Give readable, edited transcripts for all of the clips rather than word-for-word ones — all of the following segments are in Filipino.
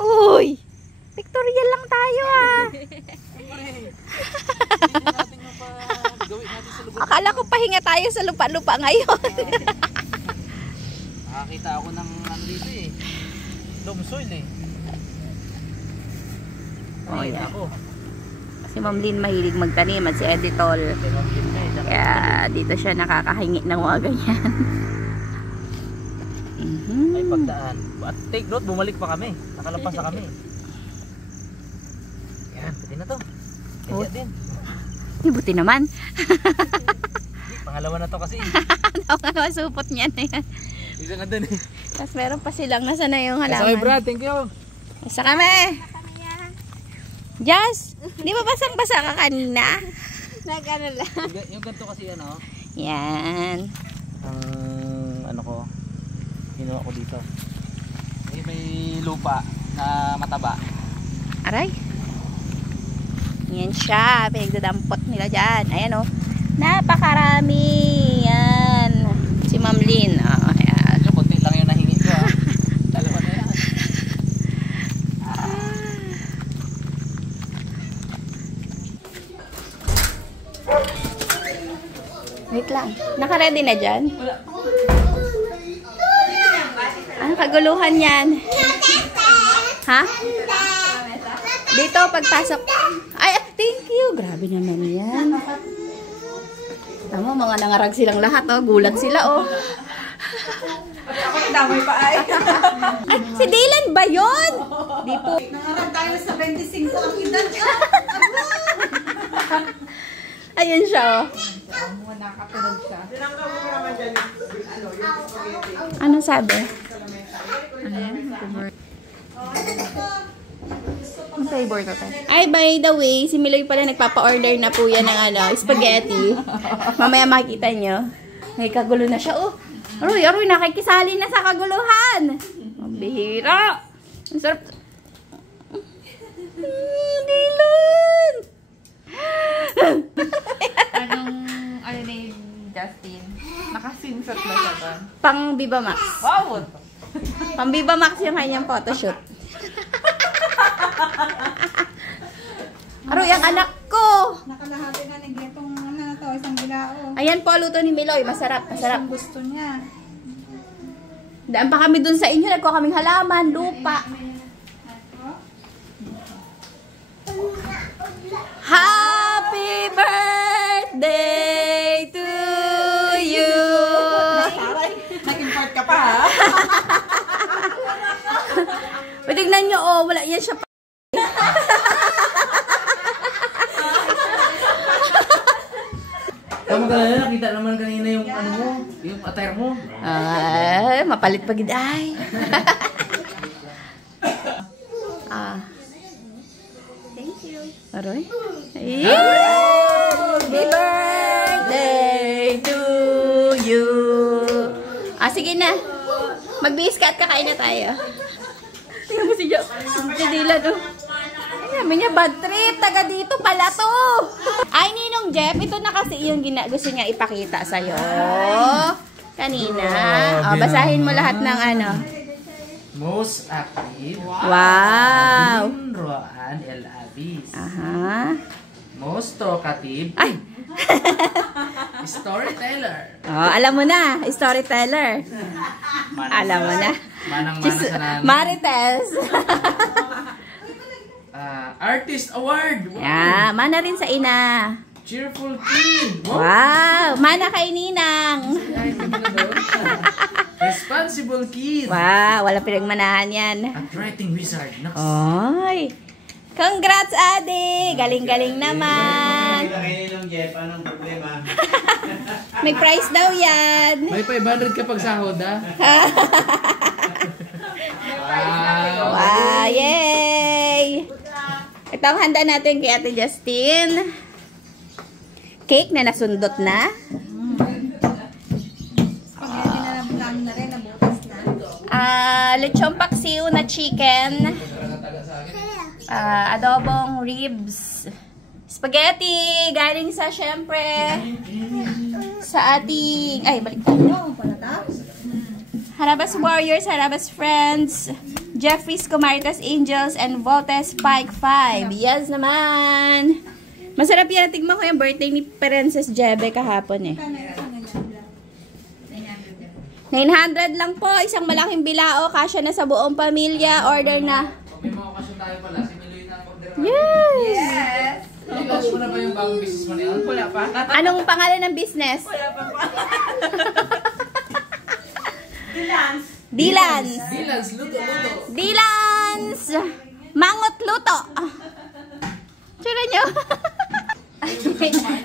Uy! Pictorial lang tayo ah. Akala ko pahinga tayo sa lupa-lupa ngayon. Nakakita ako ng ano dito eh. Loam soil eh. Oh, yeah. Ako. Si Ma'am Lynn mahilig magtanim at si Editol. Kaya dito siya nakakahingi ng mga ganyan. Ay pagdaan. At take note, bumalik pa kami. Nakalampas na kami. Yan, pwede na to. Kaya din. Buti naman. Pangalawa na to kasi. Ang supot niyan na yan. Isa na dun eh. Tapos meron pa silang nasa na yung halaman. Sakay Brad, thank you. Isa kami. Jazz, di ba basang-basa ka kanina? Nag-ano lang. Yung ganito kasi ano. Yan. Ang ano ko. Ginawa ko dito. May lupa na mataba. Aray. Yan siya. Pinagdadampot nila dyan. Ayan o. Napakarami. Yan. Si Ma'am Lynn. Oh, ayan. So, konti lang yung nahingi ko ha. Dalawa na yan. Wait lang. Naka-ready na dyan? Ano kaguluhan yan? Ha? Dito, pagpasok. Ay, thank you. Grabe naman yan. Tama, mga nangarag silang lahat, oh. Gulat sila, oh. Ako damay pa ay. Ay, si Dylan ba yun? Di po. Nangarap tayo sa 25 ang edad. Ayun siya, oh. Nakatulog siya. Anong sabi? Ang flavor to, ay, by the way, si Miloy pala nagpapa-order na po yan ng spaghetti. Mamaya makikita nyo. May kagulo na siya. Oh, aroy, nakikisali na sa kaguluhan. Ang bihira. Ang sarap. Dylan! Ano na yung Justin? Naka-swimsuit na siya doon. Pang Viva Max. Wow! Pang Viva Max yung kanyang photoshoot. Aroy, ang anak ko! Nakalahati na ng itong ano na to, isang bilao. Ayan po, luto ni Miloy. Masarap, masarap. Ang gusto niya. Daan pa kami dun sa inyo. Nagkuha kaming halaman, lupa. Happy birthday to you! Nag-import ka pa ha? Tignan nyo, oh, wala yan siya pa. Tama ka na, nakita naman kanina yung ano mo, yung attire mo. Ay, mapalit pa gid ay. Thank you. Aroy. Happy birthday to you. Sige na. Magbihis ka at kakain na tayo. Tingnan mo si Jo. Si Dylan, oh. Sabi niya, bad trip. Taga dito pala to. Ay, Ninong Jeff, ito na kasi yung gusto niya ipakita sa'yo. Kanina. Basahin mo lahat ng ano. Most active. Wow. Roan L. Avis. Aha. Most talkative. Ay. Storyteller. Alam mo na. Storyteller. Alam mo na. Manang-mana sa namin. Marites. Artist Award. Wow. Yeah, mana rin sa ina. Cheerful Kid. Wow. Mana kay Ninang. Responsible Kid. Wow, wala pinagmanahan yan. At Writing Wizard. Ay. Congrats, Ade. Galing-galing naman. Kailan Jeff, anong problema? May prize daw yan. May 500 ka pag sahod ha. Wow. Wow, yay. Ito ang handa natin kay Ate Justin. Cake na nasundot na. Spaghetti na rin, nabutas na. Lechon paksiw na chicken. Adobong ribs. Spaghetti. Galing sa, syempre, sa ating, ay, balik tayo. Harabas Warriors, Harabas Friends, Jeffries Comaritas Angels, and Voltes Spike 5. Yes naman! Masarap yan. Tignan ko yung birthday ni Princess Jebe kahapon eh. 900 lang po. Isang malaking bilao. Kasya na sa buong pamilya. Order na. May mga okasyon tayo pala. Sinuloy na ang order. Yes! Yes! I-launch mo na ba yung bagong business mo na yun? Wala pa. Anong pangalan ng business? Wala pa. Dilans. Dilans, luto. Dilans! Mangot luto. Tsura nyo.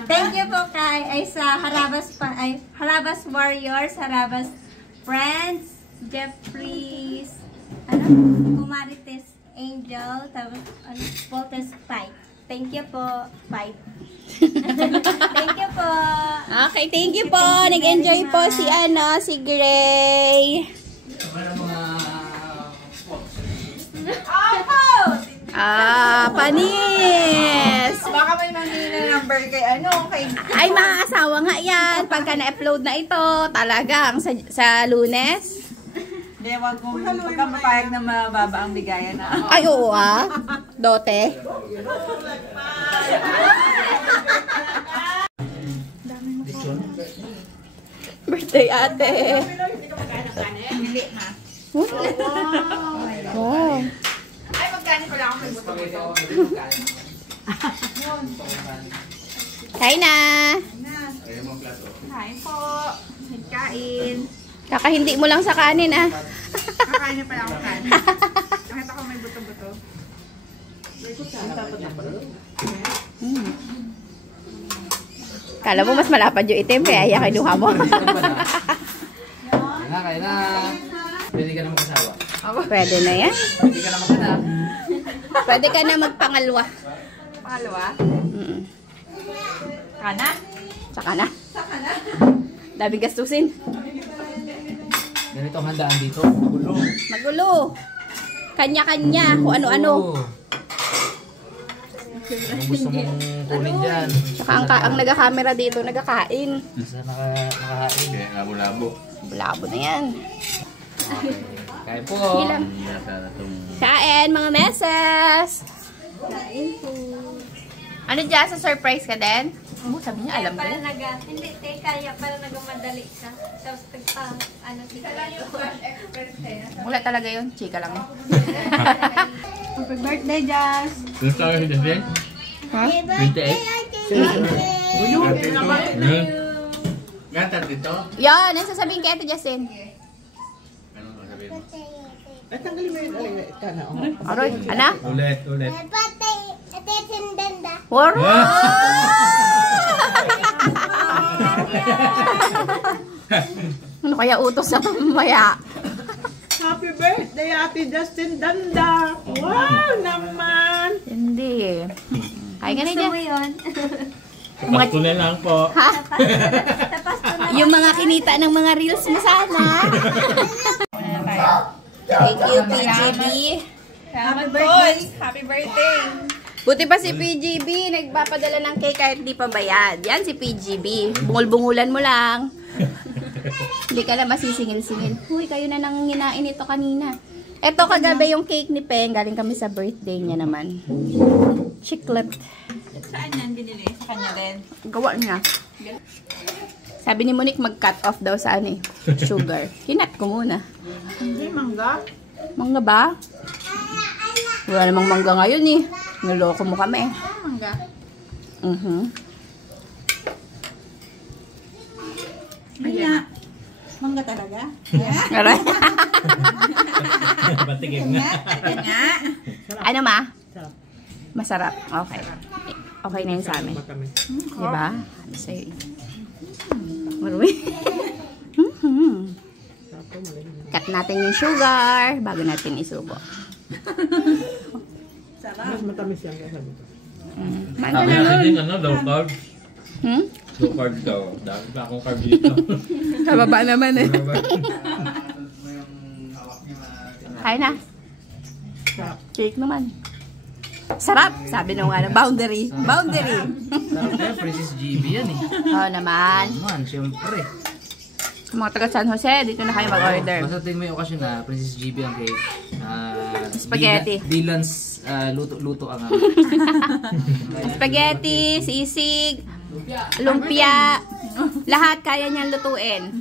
Thank you po kay sa Harabas Warriors, Harabas Friends, Jeffries, Kumarites Angel, tapos Voltes Spike. Thank you po. 5. Thank you po. Okay, thank you po. Nag-enjoy po si Gray. Panis. Baka may nangyay na number kay Ay, mga asawa nga yan. Pagka na-upload na ito, talagang sa Lunes. Hindi, wag mo pagka mapayag na mababa ang bigayan na. Ay, oo Dote. Birthday ate. Hindi na. Wow. Ay, magkano pala ako may buto-buto. Kain na. Kain po. Kain. Kakahindi mo lang sa kanin Kakain niya pala ako kanin. Nakita ko may buto-buto. Kala mo mas malapad yung itim, kaya kinuha mo. Kaya na. Pwede ka na mag-asawa. Pwede na yan. Pwede ka na mag-anak. Pwede ka na magpangalwa. Pangalawa. Kana? Saka na. Dami gastusin. Ganito ang handaan dito. Magulo. Magulo. Kanya-kanya. Kung ano-ano. Anong gusto mong kunin dyan? Saka ang nag-camera dito, nagkakain. Basta nakahain. Okay, labo-labo. Labo na yan. Okay. Kain po. Hilang. Kain, mga meses. Kain po. Ano dyan? Sa surprise ka din? Sabi niya, alam ko. Hindi, kaya para nagamadali ka. Tapos Wala talaga yun. Chika lang. Happy birthday, Jazz. Gusto ka rin din? Ha? 28? Gata dito? Yan, ang sasabihin kay Ate Justin. Ano sabihin mo? Aroy, ana? Ulit. Waro! Ano kaya utos sa mamaya? Happy birthday, Ate Justin Danda! Wow naman! Hindi. Kaya ka na Gusto dyan. mo yun? Pasko na lang po. Ha? Yung mga kinita ng mga reels mo sana. Thank you, PGB. Happy birthday. Happy birthday. Buti pa si PGB, nagpapadala ng cake kahit di pa bayad. Yan si PGB. Bungol-bungulan mo lang. Hindi ka na masisingil-singil. Huy, kayo na nang nginain ito kanina. Ito kagabi yung cake ni Peng. Galing kami sa birthday niya naman. Chiclet. Saan yan binili? Sa kanya din. Gawa niya. Sabi ni Monique mag-cut off daw sa ano eh. Sugar. Hinat ko muna. Hindi, mangga. Mangga ba? Wala namang mangga ngayon eh. Niloko mo kami. Mangga. Kaya, mangga talaga? Aray. Batigim na. Kanya. Ano ma? Sarap. Masarap. Okay. Okay na yun sa amin. Matamis. Diba? Sa'yo. Marumi. Cut natin yung sugar bago natin isubo. Mas matamis yan kaya sabi ko. Mangga Sabi na natin nun. din, low carb. Hmm? Low carb daw. Dami pa akong carb dito. Sa baba naman eh. Kaya na. Cake naman. Sarap! Sabi nung ano, boundary. Boundary! Sarap yan, Princess GB yan eh. Oo naman. Man, siyempre. Mga taga San Jose, dito na kayo mag-order. Basta din mo yung okasyon na Princess GB ang cake. Spaghetti. Dylan's luto ang Spaghetti, sisig, lumpia, lahat kaya niyang lutuin.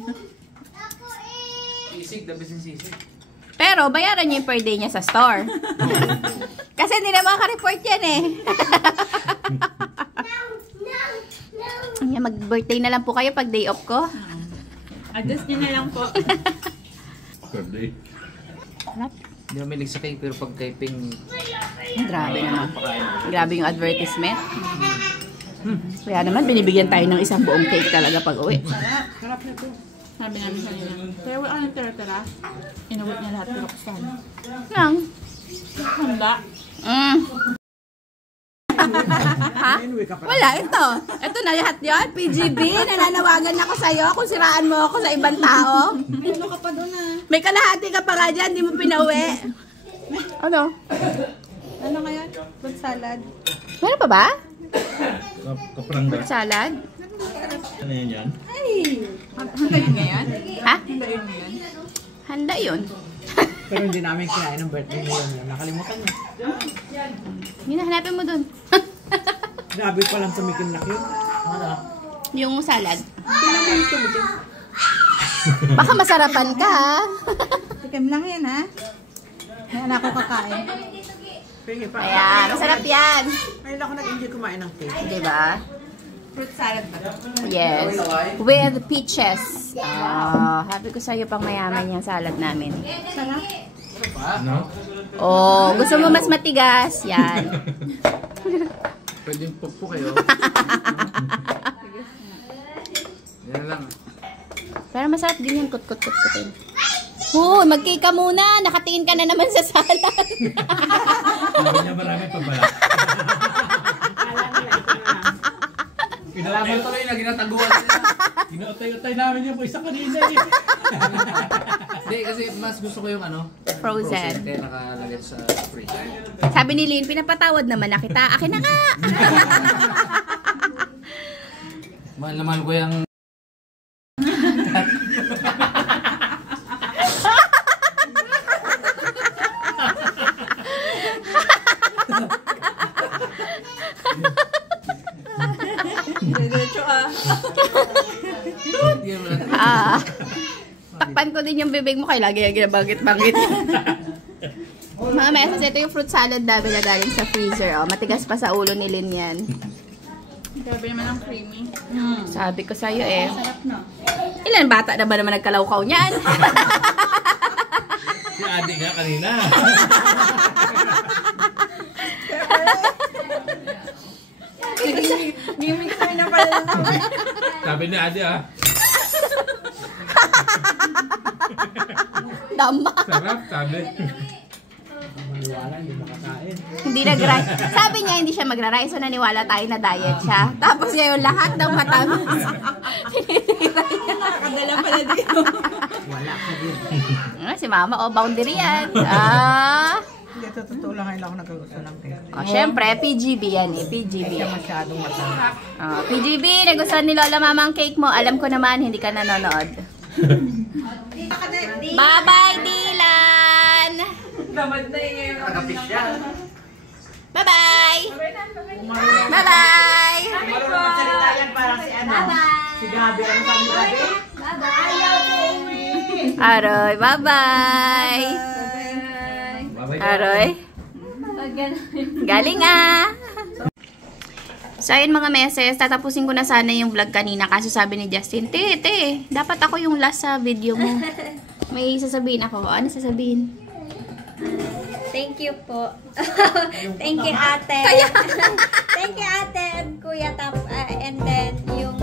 Sisig, the best in sisig. Pero bayaran niya yung per day niya sa store. Kasi hindi na maka-report yan eh. Mag-birthday na lang po kayo pag day off ko. Adjust nyo na lang po. Birthday. Hindi mo milig sa cake pero pag typing Grabe naman. Grabe yung advertisement. Kaya naman, binibigyan tayo ng isang buong cake talaga pag uwi. Sarap na to. Sabi namin sa nila. Pero wala nang tira-tira. Inuwit niya lahat pero kusan. Nang. Handa. Ha? Wala, ito. Ito na lahat yun. PGB, nananawagan ako sa'yo kung siraan mo ako sa ibang tao. Ano ka pa doon ah? May kalahati ka pa nga dyan, di mo pinauwi. Ano? Ano ngayon? Fruit salad. Meron pa ba? Kaprangga. Salad? Ano yan? Handa yun ngayon? Ha? Handa yun ngayon? Handa yun. Pero hindi namin kinain ng birthday ngayon. Nakalimutan niya. Hinahanapin mo dun. Grabe pa lang tumikim-lak yun. Yung salad. Tingnan mo yung tumikim. Baka masarapan ka, ha? Tikim lang yan ha. May anak ko kakain. Pingi pa. Ayan, masarap yan. Ngayon ako nag-enjoy kumain ng cake. Diba? Fruit salad ba? Yes. With peaches. Happy ko sa'yo pang mayaman yung salad namin. Sarap. Ano? Oh, gusto mo mas matigas? Yan. pwedeng pugpo kayo. Yan lang. Pero masarap din yung kut-kut-kut-kutin. Mag-cake ka muna. Nakatingin ka na naman sa salad. Sabi niya marami pabala. Pinalaman tuloy na ginataguan nila. Ginatay-utay namin yung isa kanina eh. Hindi, kasi mas gusto ko yung ano? Frozen. Kaya nakalagay sa fridge. Sabi ni Lynn, pinapatawad naman na kita. Akin na ka. Mahal na mahal ko yung... Takpan ko din yung bibig mo kay lagi yung ginabangit-bangit. Mga meses, ito yung fruit salad namin na galing sa freezer. Oh, matigas pa sa ulo ni Lynn yan. Grabe naman ang creamy. Sabi ko sa'yo eh. Ilan bata na ba naman nagkalawkaw niyan? Si Adi nga kanina. Gimmick kami na pala lang. Sabi ni Adi Dama. Sarap, sabi. Maniwala, hindi makakain. Hindi nag-rice. Sabi niya hindi siya magra-rice. So naniwala tayo na diet siya. Tapos ngayon lahat ng matamis. Nakakadala pala dito. Wala ka din. Si mama, boundary yan. Hindi, totoo lang ngayon ako nagkagusto ng cake. Syempre, PGB yan eh. PGB. Hindi siya masyadong matang. PGB, nagustuhan ni Lola Mama ang cake mo. Alam ko naman, hindi ka nanonood. Bye-bye, Dylan! Damad na yung Nakapish siya. Bye-bye! Bye-bye! Marunong magsalita yan parang si ano? Si Gabi. Ano sabi Gabi? Aroy, bye-bye! Aroy? Galing ah! So, ayun mga meses, tatapusin ko na sana yung vlog kanina kasi sabi ni Justin, Te, dapat ako yung last sa video mo. May sasabihin ako. Ano sasabihin? Thank you po. Thank you ate. Thank you ate and kuya and then yung